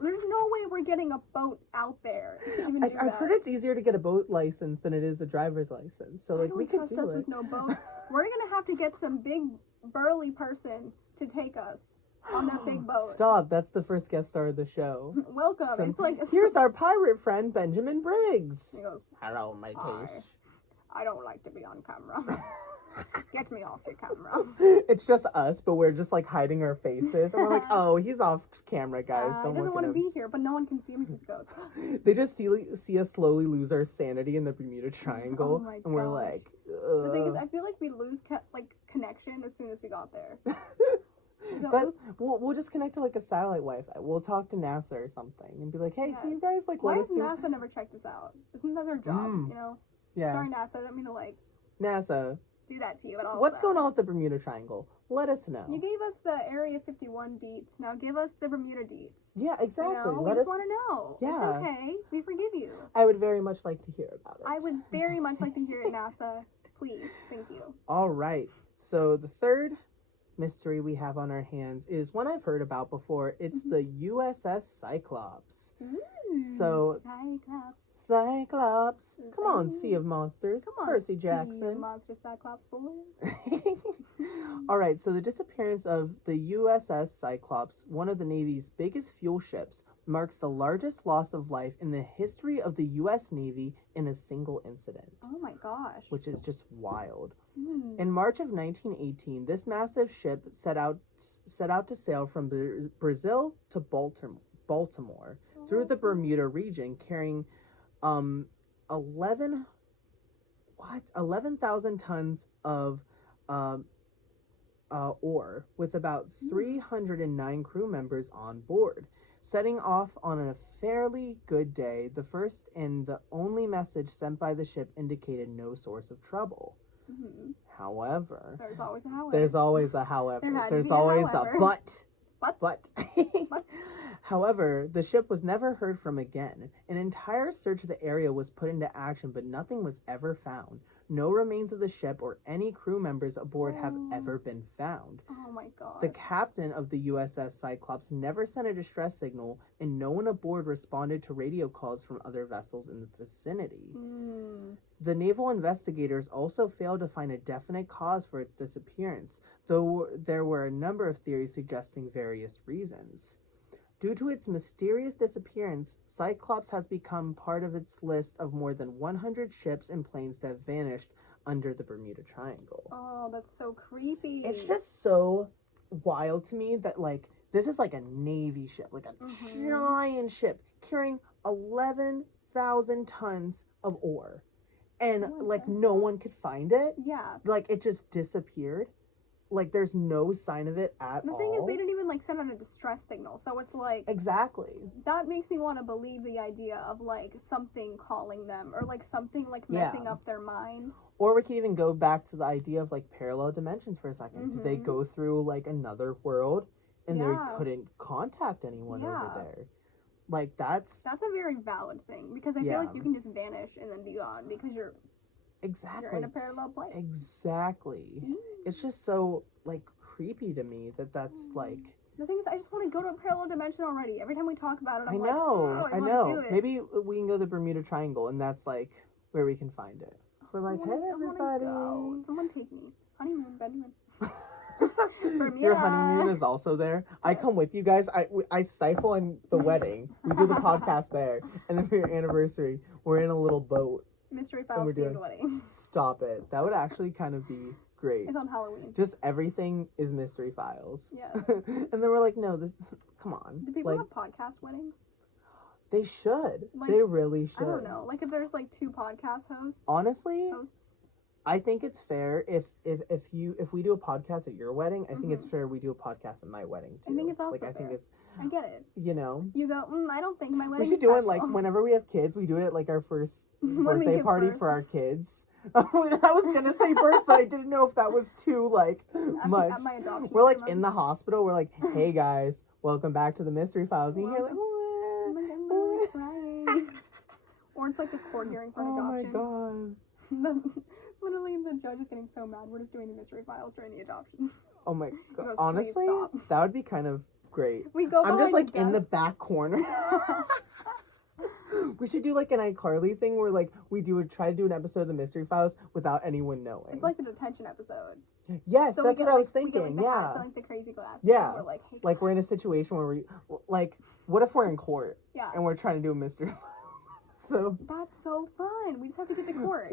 There's no way we're getting a boat out there to even do that. I've heard it's easier to get a boat license than it is a driver's license. So, like, we could do it. Trust us with no boat. We're gonna have to get some big burly person to take us on their big boat. Stop! That's the first guest star of the show. Welcome. It's like, here's our pirate friend Benjamin Briggs. He goes, hello, my taste. I don't like to be on camera. Get me off your camera. It's just us, but we're just like hiding our faces, and we're like, "Oh, he's off camera, guys. Don't he doesn't want to be here, but no one can see him. He just goes." They just see us slowly lose our sanity in the Bermuda Triangle, and we're like, ugh. The thing is, I feel like we lose connection as soon as we got there. But we'll just connect to like a satellite Wi-Fi. We'll talk to NASA or something and be like, "Hey, can you guys like let us do?" Why has NASA never checked this out? Isn't that their job? You know? Yeah. Sorry, NASA. I don't mean to like. NASA. Do that to you at all. What's going on with the Bermuda Triangle? Let us know. You gave us the Area 51 deets. Now give us the Bermuda deets. Yeah, exactly. You know? We just want to know. Yeah. It's okay. We forgive you. I would very much like to hear about it. I would very much like to hear it, NASA. Please. Thank you. All right. So the third mystery we have on our hands is one I've heard about before. It's the USS Cyclops. So Cyclops. Come on, Sea of Monsters. Come on, Percy Jackson. Sea of Monster Cyclops boys. All right, so the disappearance of the USS Cyclops, one of the Navy's biggest fuel ships, marks the largest loss of life in the history of the U.S. Navy in a single incident. Oh my gosh. Which is just wild. In March of 1918, this massive ship set out to sail from Brazil to Baltimore through the Bermuda region, carrying 11,000 tons of ore, with about 309 crew members on board. Setting off on a fairly good day, the first and the only message sent by the ship indicated no source of trouble. Mm-hmm. However, there's always a however. there's always a however. There had to There's be a always however. a but. What? But. However, the ship was never heard from again. An entire search of the area was put into action, but nothing was ever found. No remains of the ship or any crew members aboard have ever been found. Oh my god. The captain of the USS Cyclops never sent a distress signal, and no one aboard responded to radio calls from other vessels in the vicinity. The naval investigators also failed to find a definite cause for its disappearance, though there were a number of theories suggesting various reasons. Due to its mysterious disappearance, Cyclops has become part of its list of more than 100 ships and planes that have vanished under the Bermuda Triangle. Oh, that's so creepy. It's just so wild to me that, like, this is like a Navy ship, like a giant ship carrying 11,000 tons of ore. And, like, no one could find it. Yeah. Like, it just disappeared. Like, there's no sign of it at all. The thing is, they didn't even, like, send out a distress signal. So it's like... Exactly. That makes me want to believe the idea of, like, something calling them. Or, like, something, like, messing up their mind. Or we could even go back to the idea of, like, parallel dimensions for a second. Did they go through, like, another world and they couldn't contact anyone over there? Like, that's a very valid thing. Because I feel like you can just vanish and then be gone. Because you're in a parallel place. Exactly. It's just so, like, creepy to me that's, like... The thing is, I just want to go to a parallel dimension already. Every time we talk about it, I'm I know. Maybe we can go to the Bermuda Triangle, and that's, like, where we can find it. We're like, hey, everybody. Go. Someone take me. Honeymoon, Benjamin. Your honeymoon is also there. Yes. I come with you guys. I stifle in the wedding. We do the podcast there. And then for your anniversary, we're in a little boat. Mystery Files themed wedding. Stop it. That would actually kind of be great. It's on Halloween. Just everything is Mystery Files. Yeah. And then we're like, no, this. Come on. Do people have podcast weddings? They should. Like, they really should. I don't know. Like, if there's, like, 2 podcast hosts. Honestly, I think it's fair if we do a podcast at your wedding, I think it's fair we do a podcast at my wedding, too. I think it's also fair. I get it. You know? You go, I don't think my wedding We should do it, like, whenever we have kids, we do it at, like, our first birthday party for our kids. I was gonna say birth, but I didn't know if that was too, like, much. At my adoption we're, like, in the hospital, we're like, hey, guys, welcome back to the Mystery Files. And you're like, or it's like the court hearing for adoption. Oh, my God. Literally, the judge is getting so mad. We're just doing the Mystery Files during the adoption. Oh, my God. Goes, honestly, that would be kind of great. We go I'm just, like, in the back corner. We should do, like, an iCarly thing where, like, we try to do an episode of the Mystery Files without anyone knowing. It's like the detention episode. Yes, so that's what I was thinking. We get, like, the hats and, like, the crazy glasses. Yeah. We're like, hey, like, we're in a situation where we, like, what if we're in court? Yeah. And we're trying to do a mystery. So. That's so fun. We just have to get to court.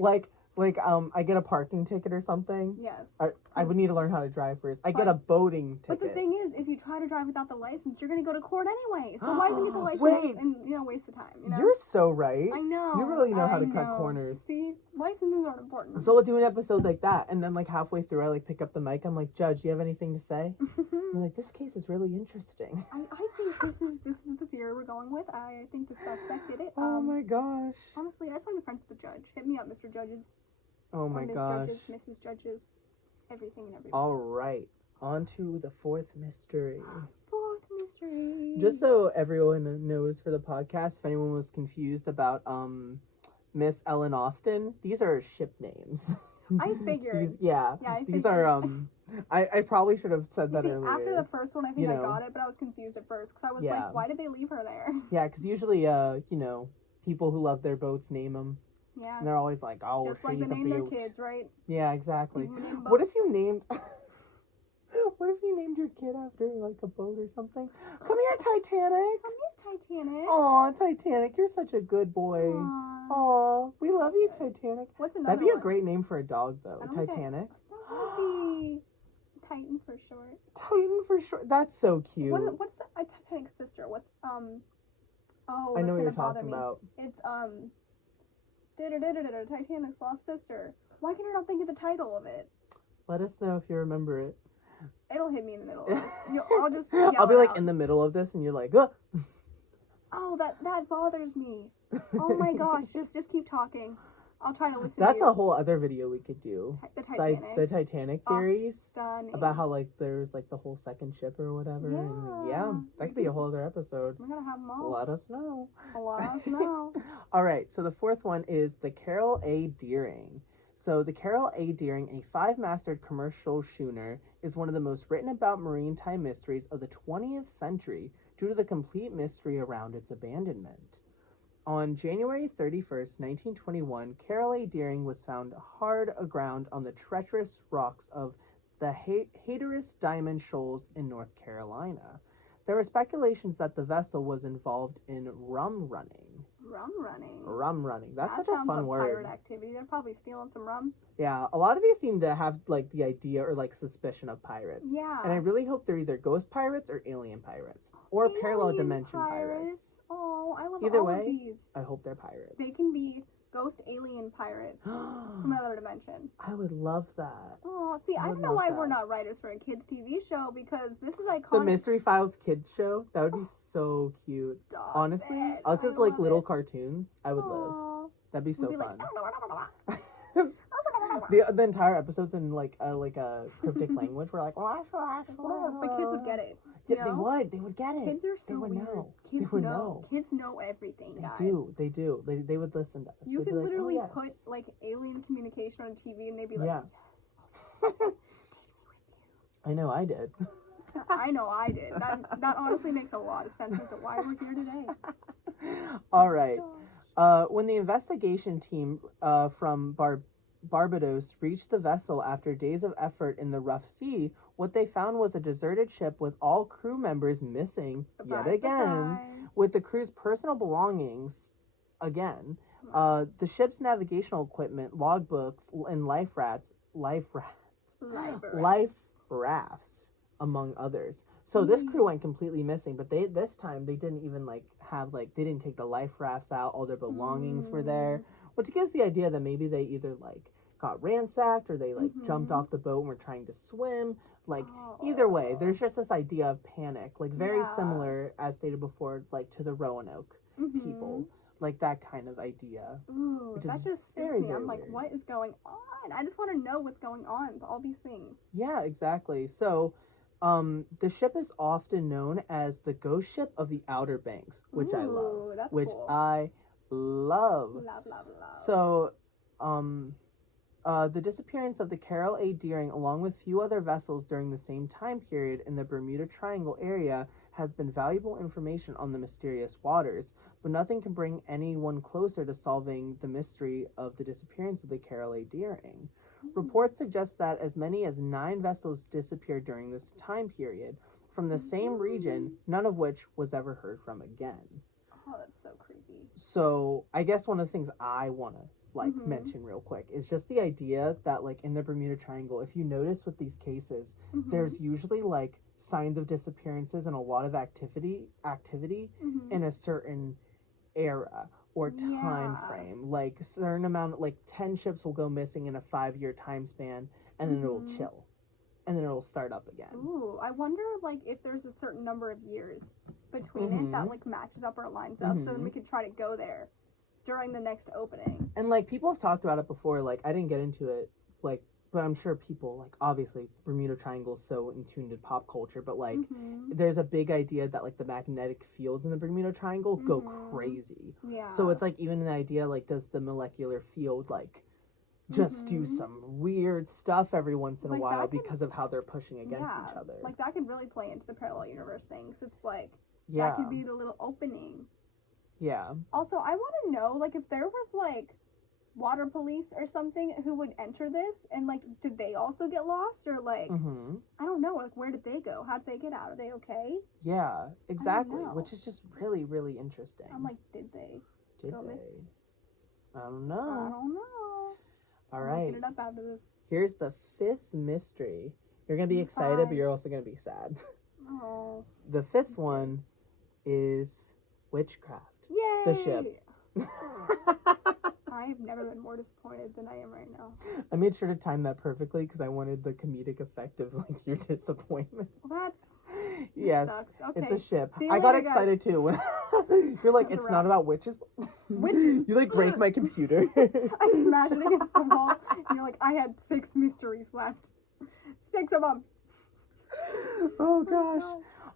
I get a parking ticket or something. Yes. I would need to learn how to drive first. I get a boating ticket. But the thing is, if you try to drive without the license, you're going to go to court anyway. So why even get the license and, waste the time, you know? You're so right. I know. You really know how to cut corners. See? Licenses aren't important. So we'll do an episode like that, and then, like, halfway through, I, like, pick up the mic. I'm like, Judge, do you have anything to say? I'm like, this case is really interesting. I think this is the theory we're going with. I think the suspect did it. Oh, my gosh. Honestly, I just want to be friends with the judge. Hit me up, Mr. Judges. Oh my gosh. Judges, Mrs. Judges, everything and everything. All right, on to the fourth mystery. Fourth mystery. Just so everyone knows for the podcast, if anyone was confused about Miss Ellen Austen, these are ship names. I figured. These are I probably should have said that earlier. After the first one, I think I got it, but I was confused at first because I was like, why did they leave her there? Yeah, because usually people who love their boats name them. Yeah. And they're always like, oh, just like they name their kids, right? Yeah, exactly. What if you named your kid after, like, a boat or something? Come here, Titanic. Come here, Titanic. Aw, Titanic, you're such a good boy. Aw, we love you, Titanic. What's another That'd be a great name for a dog, though. Titanic. That would be Titan for short. Titan for short. That's so cute. What's a Titanic's sister? What's Oh, I know what you're talking about. It's Titanic's lost sister. Why can I not think of the title of it? Let us know if you remember it. It'll hit me in the middle of this. I'll just I'll be like in the middle of this, and you're like, oh. Oh, that bothers me. Oh my gosh, just keep talking. I'll try to listen That's to you. a whole other video we could do. The Titanic. The Titanic theories. Stunning. About how, like, there's, like, the whole second ship or whatever. Yeah. And, that could be a whole other episode. We're gonna have them all. Let us know. Let us know. All right, so the fourth one is the Carol A. Deering. So the Carol A. Deering, a 5-masted commercial schooner, is one of the most written about maritime mysteries of the 20th century due to the complete mystery around its abandonment. On January 31st, 1921, Carol A. Deering was found hard aground on the treacherous rocks of the Hatteras Diamond Shoals in North Carolina. There were speculations that the vessel was involved in rum running. Rum running. Rum running. That's that such a sounds fun like word. pirate activity. They're probably stealing some rum. Yeah, a lot of these seem to have, like, the idea or, like, suspicion of pirates. Yeah. And I really hope they're either ghost pirates or alien pirates. Or parallel dimension pirates. Oh, I love Either all way, of these. I hope they're pirates. They can be ghost alien pirates from another dimension. I would love that. Oh, see, I don't know why we're not writers for a kids' TV show, because this is iconic. The Mystery Files kids show, that would be so cute. Stop Honestly, it. us as, like, love little it. cartoons, I would live. That'd be so We'd be fun. like, The entire episode's in, like a cryptic language. We're like, but kids would get it. Yeah, they would get it. Kids are so They would weird. know. Kids They would know. Kids know everything, guys. They do. They would listen to us. You They'd be can like, literally "Oh, yes." put, like, alien communication on TV and they'd be like, Yeah. I know I did. I know I did. That honestly makes a lot of sense as to why we're here today. All right. When the investigation team from Barbados reached the vessel after days of effort in the rough sea, what they found was a deserted ship with all crew members missing Surprise, yet again, surprise. with the crew's personal belongings again. The ship's navigational equipment, logbooks, and life rafts, among others. So this crew went completely missing, but this time they didn't even they didn't take the life rafts out. All their belongings were there, which gives the idea that maybe they either got ransacked or they jumped off the boat and were trying to swim. Either way, there's just this idea of panic, very similar, as stated before, to the Roanoke people, that kind of idea. Ooh, that just spooks very, me. very I'm like, weird. what is going on? I just want to know what's going on with all these things. Yeah, exactly. So, the ship is often known as the ghost ship of the Outer Banks, which I love. Ooh, that's which cool. I love. Love, love, love. So, the disappearance of the Carol A. Deering, along with few other vessels during the same time period in the Bermuda Triangle area, has been valuable information on the mysterious waters, but nothing can bring anyone closer to solving the mystery of the disappearance of the Carol A. Deering. Reports suggest that as many as 9 vessels disappeared during this time period from the same region, none of which was ever heard from again. Oh, that's so creepy. So, I guess one of the things I want to mention real quick is just the idea that in the Bermuda Triangle, if you notice with these cases, there's usually signs of disappearances and a lot of activity in a certain era or time frame. A certain amount, 10 ships will go missing in a 5-year time span, and then it'll chill, and then it'll start up again. Ooh, I wonder if there's a certain number of years between it that matches up or lines up, so then we could try to go there during the next opening. And people have talked about it before. I didn't get into it, but I'm sure people obviously Bermuda Triangle is so in tune to pop culture, but there's a big idea that the magnetic fields in the Bermuda Triangle go crazy. Yeah. So it's even an idea does the molecular field just do some weird stuff every once in a while because of how they're pushing against each other. That could really play into the parallel universe things. It's yeah. that could be the little opening. Yeah. Also, I want to know if there was water police or something who would enter this, and did they also get lost, or I don't know, where did they go? How did they get out? Are they okay? Yeah, exactly. know. Which is just really, really interesting. I'm did they? Did go they? missing? I don't I know. don't know. All I'm right. looking it up after this. Here's the 5th mystery. You're gonna be excited, but you're also gonna be sad. Oh. The 5th one is witchcraft. Yay! The ship. I've never been more disappointed than I am right now. I made sure to time that perfectly because I wanted the comedic effect of like your disappointment. Well, that's Yes, sucks. Okay. it's a ship. See you I got later, guys. excited too when you're like, That's a it's wrap. not about witches. Witches? You like break my computer. I smashed it against the wall, and you're like, I had 6 mysteries left. 6 of them. Oh gosh.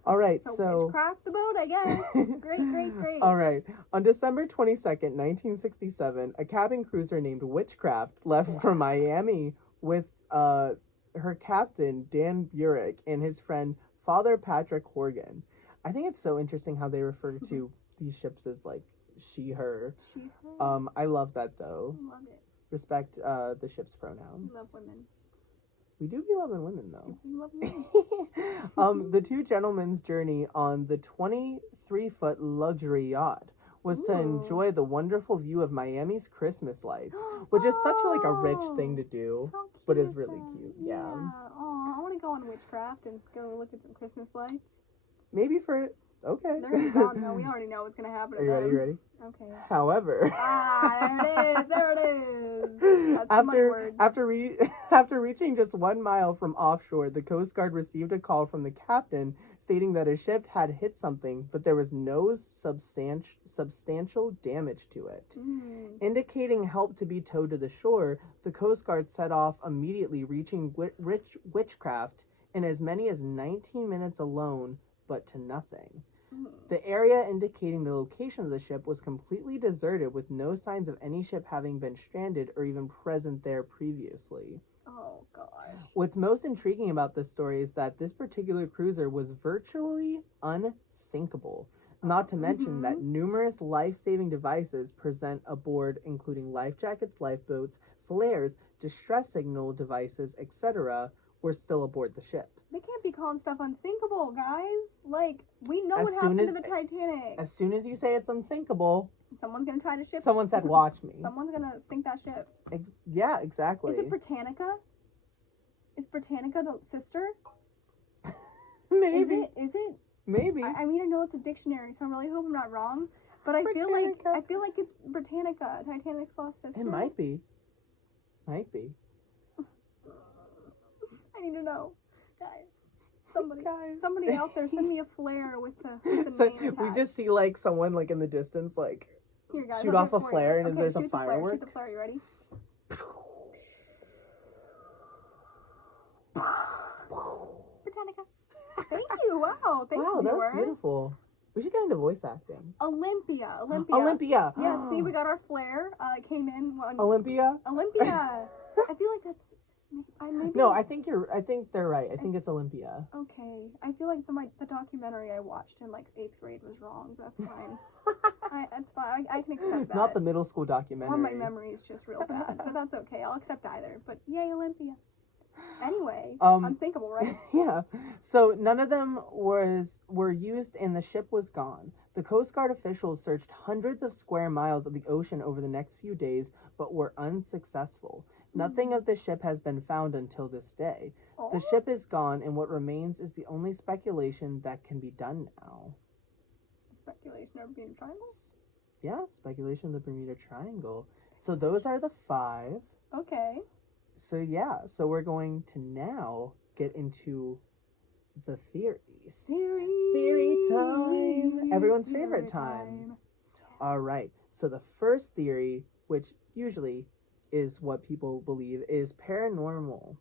All right, so witchcraft the boat, I guess. Great. all right. On December 22nd, 1967, a cabin cruiser named Witchcraft left for Miami with her captain, Dan Burek, and his friend, Father Patrick Horgan. I think it's so interesting how they refer to these ships as like she, her. She, her. I love that though. Love it. Respect the ship's pronouns. Love women. We do be loving women though. We love women. The two gentlemen's journey on the 23-foot luxury yacht was to enjoy the wonderful view of Miami's Christmas lights, which is such like a rich thing to do, How cute but is is really that? cute. Yeah. Oh, I want to go on Witchcraft and go look at some Christmas lights. Maybe for okay. They're gonna be gone though. We already know what's gonna happen. Are you ready? You ready? Okay. However, There it is. That's my word. After reaching just 1 mile from offshore, the Coast Guard received a call from the captain stating that a ship had hit something, but there was no substantial damage to it. Indicating help to be towed to the shore, the Coast Guard set off immediately, reaching Witchcraft in as many as 19 minutes alone, but to nothing. The area indicating the location of the ship was completely deserted, with no signs of any ship having been stranded or even present there previously. Oh, gosh. What's most intriguing about this story is that this particular cruiser was virtually unsinkable. Not to mention that numerous life-saving devices present aboard, including life jackets, lifeboats, flares, distress signal devices, etc., were still aboard the ship. They can't be calling stuff unsinkable, guys. Like, we know what happened to the Titanic. As soon as you say it's unsinkable, someone's gonna try to ship. Someone said, "Watch me." Someone's gonna sink that ship. Yeah, exactly. Is it Britannica? Is Britannica the sister? Maybe. Is it? Maybe. I mean, I know it's a dictionary, so I really hope I'm not wrong. But I feel like it's Britannica, Titanic's lost sister. It might be. Might be. I need to know, guys. Somebody out there, send me a flare with the name attached. We just see like someone like in the distance, like here, guys, shoot off a flare, and there's a firework. Shoot the flare. You ready? Britannica. Thank you. Wow. Thanks, wow, that was Lauren. beautiful. We should get into voice acting. Olympia. Olympia. Yeah. See, we got our flare. It came in. Olympia. I feel like that's. No, I think they're right. I think it's Olympia. Okay. I feel like the documentary I watched in like 8th grade was wrong. That's fine. That's fine. I can accept that. Not the middle school documentary. Or my memory is just real bad, but that's okay. I'll accept either. But yay, Olympia. Anyway, unsinkable, right? Yeah. So none of them were used, and the ship was gone. The Coast Guard officials searched hundreds of square miles of the ocean over the next few days, but were unsuccessful. Nothing of the ship has been found until this day. The ship is gone, and what remains is the only speculation that can be done now. Speculation of Bermuda Triangle? Yeah, speculation of the Bermuda Triangle. So those are the 5. Okay. So yeah, so we're going to now get into the theories. Theory time. Everyone's favorite time. All right. So the first theory, which usually is what people believe, is paranormal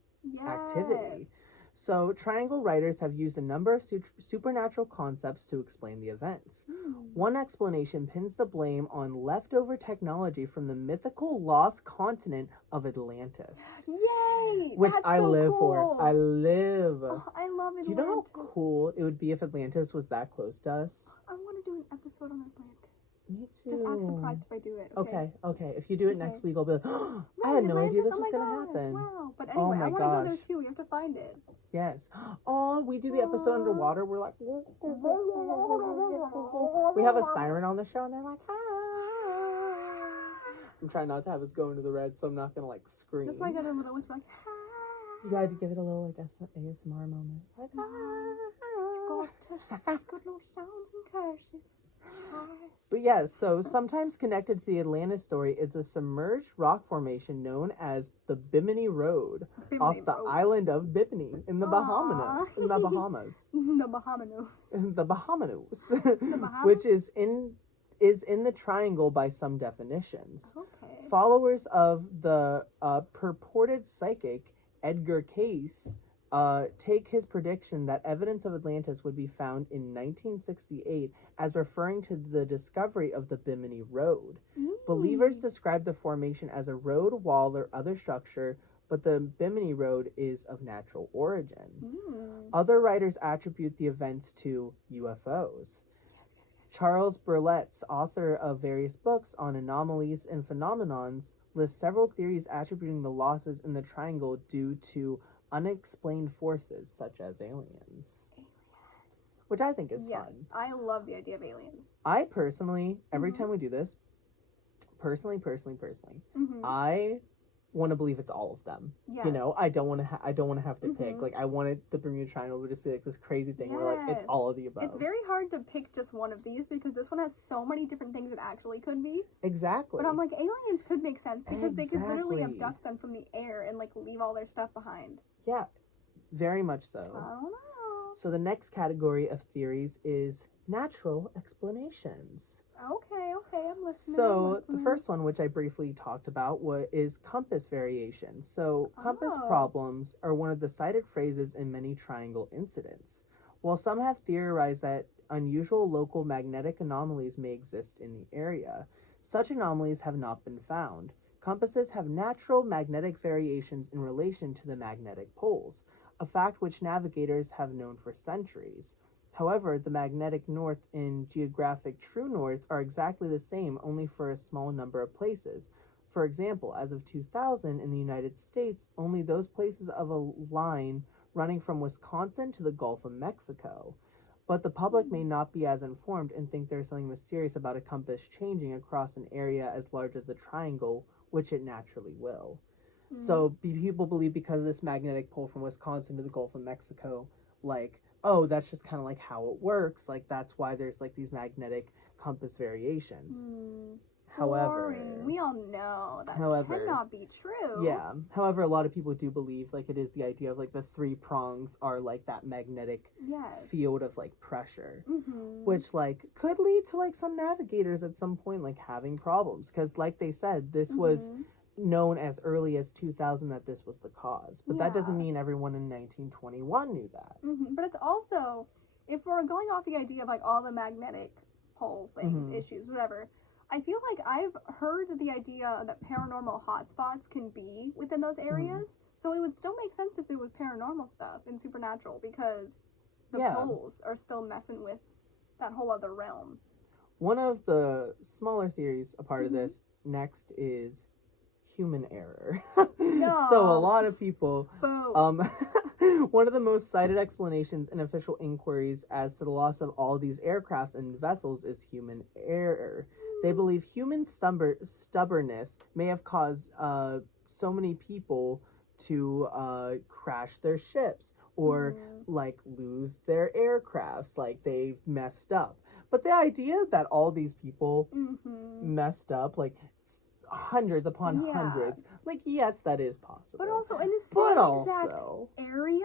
activity. So Triangle writers have used a number of supernatural concepts to explain the events. One explanation pins the blame on leftover technology from the mythical lost continent of Atlantis. Yay! Which That's I so live cool. for. I live. Oh, I love Atlantis. Do you know how cool it would be if Atlantis was that close to us? I want to do an episode on Atlantis. Me too. Just act surprised if I do it. Okay. If you do it next week, I'll be like, oh, I had no idea this was going to happen. Wow. But anyway, I want to go there too. We have to find it. Yes. Oh, we do the episode underwater. We're like, we have a siren on the show, and they're like, ah. I'm trying not to have us go into the red, so I'm not going to like scream. That's why I got a little whisper like, you got to give it a little like ASMR moment. Like, good little sounds and curses. But yeah, so sometimes connected to the Atlantis story is the submerged rock formation known as the Bimini Road off the island of Bimini in the Bahamas. In the Bahamas. The Bahamas. The Bahamas. The Bahamas? Which is in the triangle by some definitions. Okay. Followers of the purported psychic Edgar Cayce take his prediction that evidence of Atlantis would be found in 1968 as referring to the discovery of the Bimini Road. Ooh. Believers describe the formation as a road, wall, or other structure, but the Bimini Road is of natural origin. Other writers attribute the events to UFOs. Charles Burlett's, author of various books on anomalies and phenomenons, lists several theories attributing the losses in the triangle due to unexplained forces such as aliens. Which I think is fun. I love the idea of aliens. I personally, every time we do this, personally, I want to believe it's all of them. Yes. You know, I don't want to have to pick. Like, I wanted the Bermuda Triangle to just be like this crazy thing where like it's all of the above. It's very hard to pick just one of these because this one has so many different things it actually could be. Exactly. But I'm like, aliens could make sense because they could literally abduct them from the air and like leave all their stuff behind. Yeah, very much so. I don't know. So the next category of theories is natural explanations. Okay, I'm listening. So the first one, which I briefly talked about, is compass variation. So compass problems are one of the cited phrases in many triangle incidents. While some have theorized that unusual local magnetic anomalies may exist in the area, such anomalies have not been found. Compasses have natural magnetic variations in relation to the magnetic poles, a fact which navigators have known for centuries. However, the magnetic north and geographic true north are exactly the same, only for a small number of places. For example, as of 2000 in the United States, only those places of a line running from Wisconsin to the Gulf of Mexico. But the public may not be as informed and think there's something mysterious about a compass changing across an area as large as the triangle, which it naturally will. So people believe because of this magnetic pole from Wisconsin to the Gulf of Mexico, like, oh, that's just kind of like how it works. Like, that's why there's like these magnetic compass variations. However, boring. We all know that cannot be true. Yeah. However, a lot of people do believe like it is the idea of like the three prongs are like that magnetic field of like pressure, which like could lead to like some navigators at some point like having problems because like they said, this was known as early as 2000 that this was the cause, but that doesn't mean everyone in 1921 knew that. But it's also, if we're going off the idea of like all the magnetic pole things, issues, whatever, I feel like I've heard the idea that paranormal hotspots can be within those areas, so it would still make sense if there was paranormal stuff and supernatural because the poles are still messing with that whole other realm. One of the smaller theories a part of this next is human error. So a lot of people one of the most cited explanations in official inquiries as to the loss of all these aircrafts and vessels is human error. They believe human stubbornness may have caused so many people to crash their ships or like lose their aircrafts, like they've messed up. But the idea that all these people messed up, like hundreds upon hundreds, like yes, that is possible. But also in the same exact area,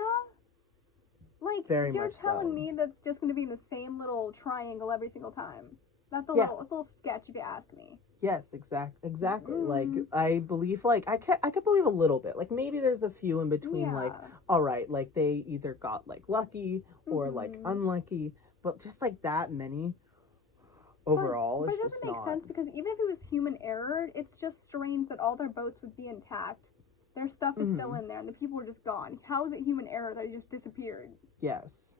like you're telling me that's just going to be in the same little triangle every single time. That's a little sketch if you ask me. Yes, exactly. Like I believe, like I could believe a little bit. Like maybe there's a few in between. Like all right, like they either got like lucky or like unlucky, but just like that many. Overall, but it doesn't make sense because even if it was human error, it's just strange that all their boats would be intact. Their stuff is still in there, and the people were just gone. How is it human error that it just disappeared? Yes.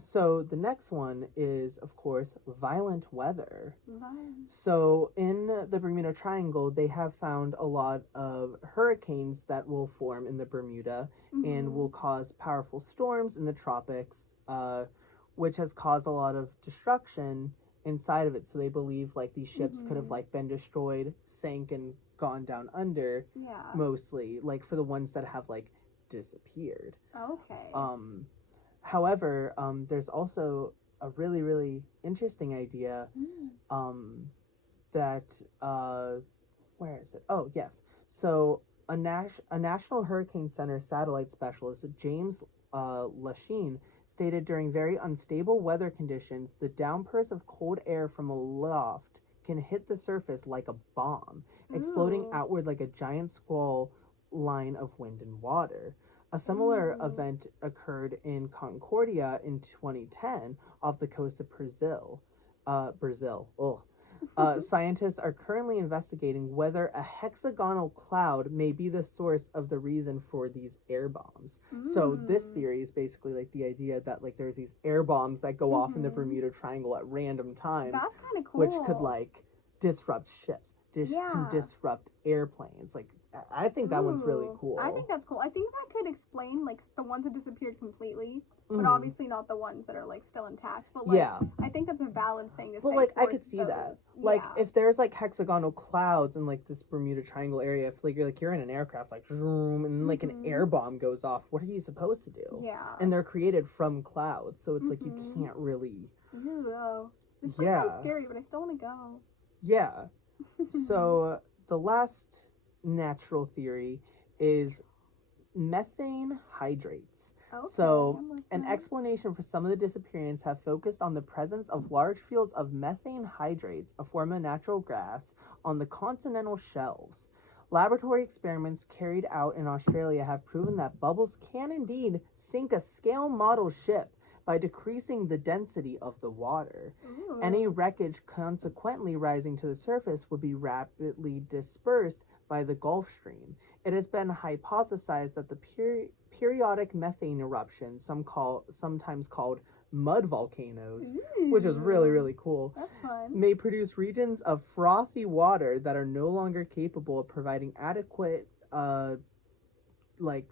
So the next one is, of course, violent weather. So in the Bermuda Triangle, they have found a lot of hurricanes that will form in the Bermuda and will cause powerful storms in the tropics, which has caused a lot of destruction inside of it. So they believe like these ships could have like been destroyed, sank, and gone down under. Mostly, like for the ones that have like disappeared. Okay. However, there's also a really, really interesting idea. That where is it? Oh, yes. So a National Hurricane Center satellite specialist, James Lachine, stated during very unstable weather conditions, the downburst of cold air from a loft can hit the surface like a bomb, exploding Ooh. outward like a giant squall line of wind and water. A similar event occurred in Concordia in 2010 off the coast of Brazil. Brazil. Ugh. Scientists are currently investigating whether a hexagonal cloud may be the source of the reason for these air bombs. So this theory is basically like the idea that like there's these air bombs that go off in the Bermuda Triangle at random times, That's kind of cool. which could like disrupt ships, Yeah. can disrupt airplanes. Like I think that one's really cool. I think that's cool. I think that could explain like the ones that disappeared completely, but obviously not the ones that are like still intact. But like, yeah. I think that's a valid thing to say. But like I for could see those. that. Like Yeah. if there's like hexagonal clouds in like this Bermuda Triangle area, if like you're in an aircraft like vroom, and like an air bomb goes off, what are you supposed to do? Yeah. And they're created from clouds, so it's like you can't really. Ew. This place Yeah. sounds scary, but I still want to go. Yeah. So the last natural theory is methane hydrates. Okay, So, I'm an listening. explanation for some of the disappearance have focused on the presence of large fields of methane hydrates, a form of natural gas, on the continental shelves. Laboratory experiments carried out in Australia have proven that bubbles can indeed sink a scale model ship by decreasing the density of the water. Ooh. Any wreckage consequently rising to the surface would be rapidly dispersed by the Gulf Stream. It has been hypothesized that the periodic methane eruptions, sometimes called mud volcanoes, which is really, really cool, That's fun. may produce regions of frothy water that are no longer capable of providing adequate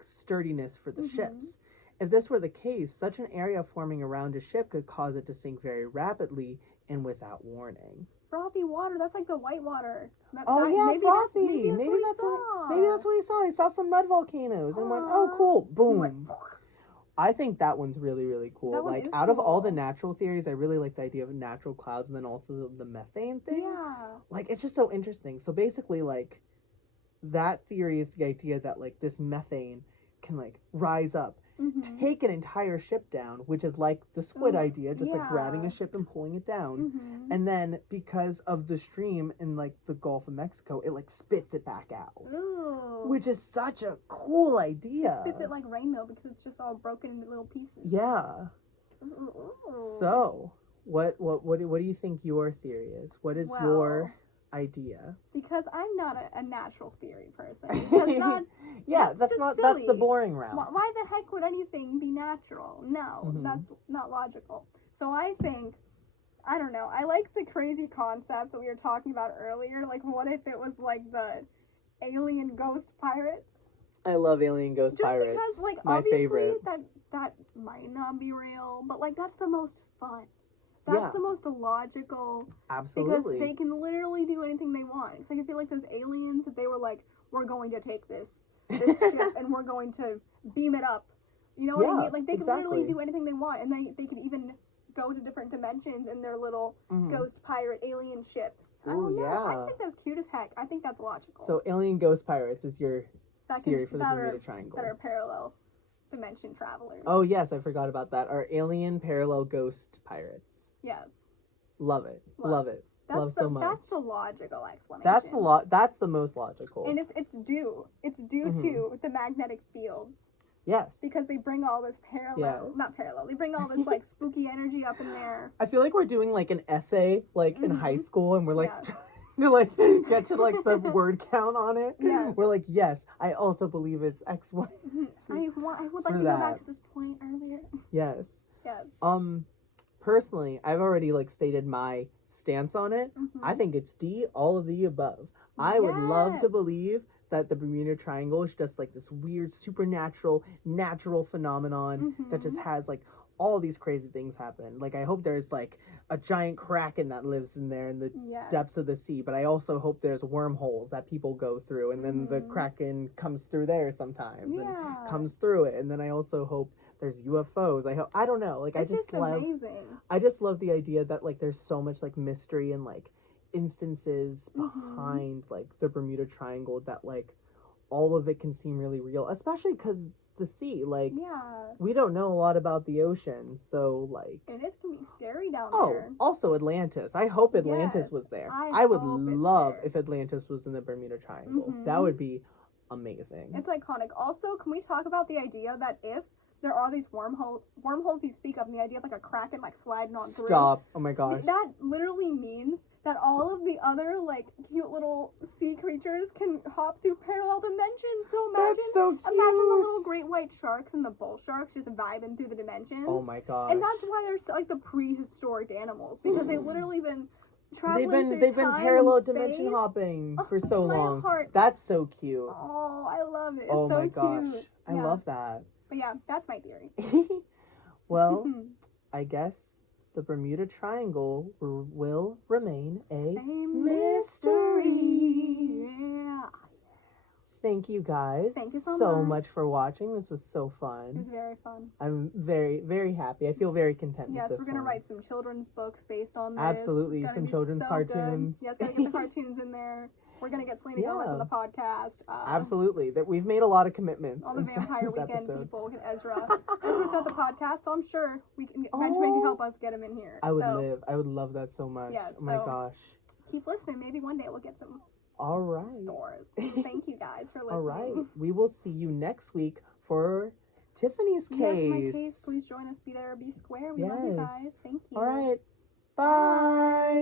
sturdiness for the ships. If this were the case, such an area forming around a ship could cause it to sink very rapidly and without warning. Frothy water, that's like the white water. Frothy. Maybe that's what he saw. He saw some mud volcanoes and went, "Oh, cool, boom." I think that one's really, really cool. That one Like is out of all the cool. natural theories, I really like the idea of natural clouds and then also the methane thing. Yeah. Like it's just so interesting. So basically, like that theory is the idea that like this methane can like rise up, take an entire ship down, which is like the squid idea, just like grabbing a ship and pulling it down. And then because of the stream in like the Gulf of Mexico, it like spits it back out. Ooh. Which is such a cool idea. It spits it like rain though because it's just all broken into little pieces. Yeah. Ooh. So, what do you think your theory is? What is your idea? Because I'm not a natural theory person. Because that's that's silly. the boring route. Why the heck would anything be natural? No, that's not logical. So I think, I don't know, I like the crazy concept that we were talking about earlier. Like, what if it was like the alien ghost pirates? I love alien ghost pirates. Just because, like, my obviously favorite. that might not be real, but like that's the most fun. That's the most logical. Absolutely. Because they can literally do anything they want. It's like I feel like those aliens that they were like, we're going to take this ship and we're going to beam it up. You know what I mean? Like they can literally do anything they want, and they could even go to different dimensions in their little ghost pirate alien ship. I don't know. I just think that's cute as heck. I think that's logical. So alien ghost pirates is your theory for the Bermuda Triangle. That are parallel dimension travelers. Oh yes, I forgot about that. Are alien parallel ghost pirates. Yes. Love it. Love it. Love so much. That's the logical explanation. That's the most logical. And it's due to the magnetic fields. Yes. Because they bring all this not parallel. They bring all this like spooky energy up in there. I feel like we're doing like an essay like in high school, and we're like to like get to like the word count on it. Yes. We're like, yes, I also believe it's X, Y. I would like to go back to this point earlier. Yes. Yes. Personally, I've already like stated my stance on it. I think it's D, all of the above. I would love to believe that the Bermuda Triangle is just like this weird supernatural natural phenomenon that just has like all these crazy things happen. Like I hope there's like a giant kraken that lives in there in the depths of the sea, but I also hope there's wormholes that people go through, and then the kraken comes through there sometimes and comes through it. And then I also hope there's UFOs. I don't know. Like, It's just amazing. I just love the idea that, like, there's so much, like, mystery and, like, instances behind, like, the Bermuda Triangle that, like, all of it can seem really real, especially because it's the sea. Like, we don't know a lot about the ocean, so, like... And it can be scary down Oh, there. also Atlantis. I hope Atlantis Yes, was there. I would hope it's love there. if Atlantis was in the Bermuda Triangle. That would be amazing. It's iconic. Also, can we talk about the idea that if there are these wormholes you speak of, and the idea of like a kraken like sliding on through. Stop. Oh my gosh. That literally means that all of the other like cute little sea creatures can hop through parallel dimensions. So imagine, That's so cute. imagine the little great white sharks and the bull sharks just vibing through the dimensions. Oh my gosh. And that's why they're like the prehistoric animals, because they've literally been traveling they've been parallel through dimension space. hopping for so my long. heart. That's so cute. Oh, I love it. It's Oh so my gosh. cute. I Yeah. love that. But yeah, that's my theory. Well, I guess the Bermuda Triangle will remain a mystery. Yeah. Thank you guys Thank you so much for watching. This was so It fun. was very fun. I'm very, very happy. I feel very content Yes, with this we're gonna one. write some children's books based on this. Absolutely, It's gonna some be children's so cartoons. Good. Yes, gotta get the cartoons in there. We're gonna get Selena Gomez on the podcast. Absolutely. That we've made a lot of commitments. All the inside Vampire this Weekend episode. people. Get Ezra. Ezra's got the podcast, so I'm sure we can Benjamin can help us get him in here. I would love that so much. Yes, oh my so- gosh. Keep listening. Maybe one day we'll get some All right. stores. Thank you guys for listening. All right. We will see you next week for Tiffany's case. Yes, my case. Please join us. Be there or be square. We love you Yes. guys. Thank you. All right. Bye.